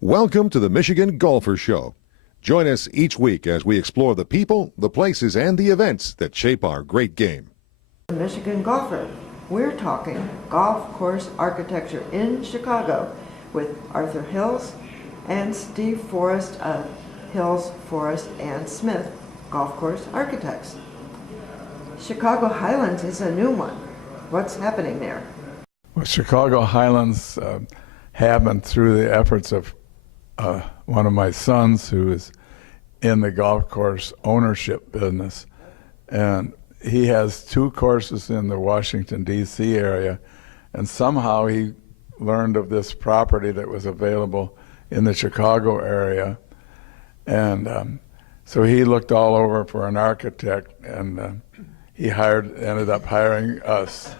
Welcome to the Michigan Golfer Show. Join us each week as we explore the people, the places, and the events that shape our great game. Michigan Golfer. We're talking golf course architecture in Chicago with Arthur Hills and Steve Forrest of Hills-Forrest-Smith Golf Course Architects. Chicago Highlands is a new one. What's happening there? Well, Chicago Highlands happened through the efforts of one of my sons who is in the golf course ownership business. And he has 2 courses in the Washington, D.C. area. And somehow he learned of this property that was available in the Chicago area. And so he looked all over for an architect, and he ended up hiring us.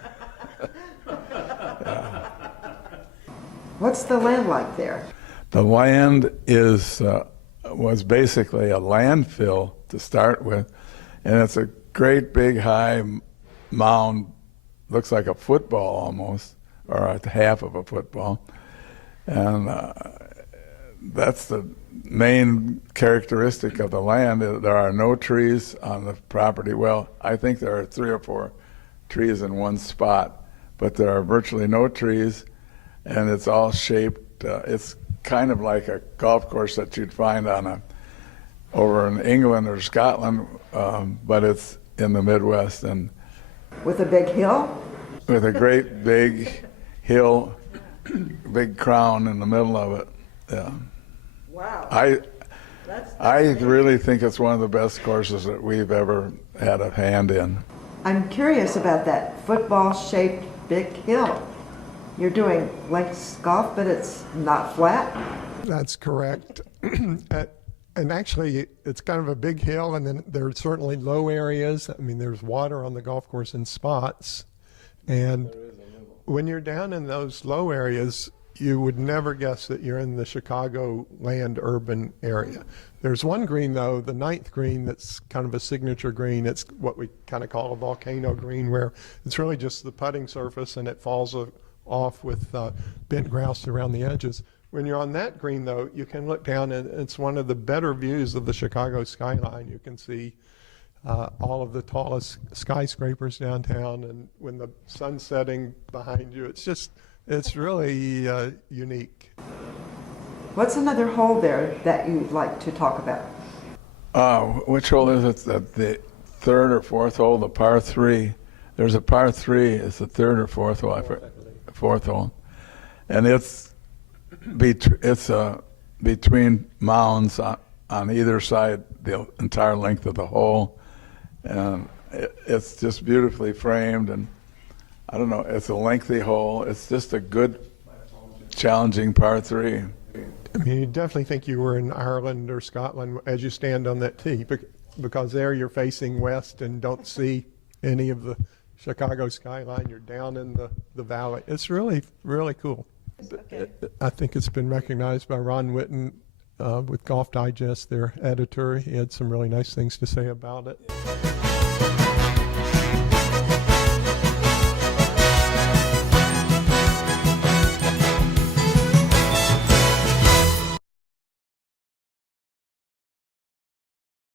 What's the land like there? The land was basically a landfill to start with, and it's a great big high mound, looks like a football almost, or a half of a football. And that's the main characteristic of the land. There are no trees on the property. Well, I think there are 3 or 4 trees in one spot, but there are virtually no trees, and it's all shaped. It's kind of like a golf course that you'd find over in England or Scotland, but it's in the Midwest. And with a big hill? With a great big hill, big crown in the middle of it. Yeah. Wow. I really think it's one of the best courses that we've ever had a hand in. I'm curious about that football-shaped big hill. You're doing links golf, but it's not flat? That's correct. And actually, it's kind of a big hill, and then there's certainly low areas. I mean, there's water on the golf course in spots. And when you're down in those low areas, you would never guess that you're in the Chicago land urban area. There's one green, though, the 9th green, that's kind of a signature green. It's what we kind of call a volcano green, where it's really just the putting surface and it falls off with bent grouse around the edges. When you're on that green, though, you can look down, and it's one of the better views of the Chicago skyline. You can see all of the tallest skyscrapers downtown, and when the sun's setting behind you, it's really unique. What's another hole there that you'd like to talk about? Which hole is it? The 3rd or 4th hole, the par 3. There's a par 3. It's the 3rd or 4th hole. 4th hole, and it's between mounds on either side, the entire length of the hole, and it's just beautifully framed. And I don't know, it's a lengthy hole. It's just a good, challenging par 3. I mean, you definitely think you were in Ireland or Scotland as you stand on that tee, because there you're facing west and don't see any of the Chicago skyline. You're down in the valley. It's really, really cool. I think it's been recognized by Ron Whitten with Golf Digest, their editor. He had some really nice things to say about it.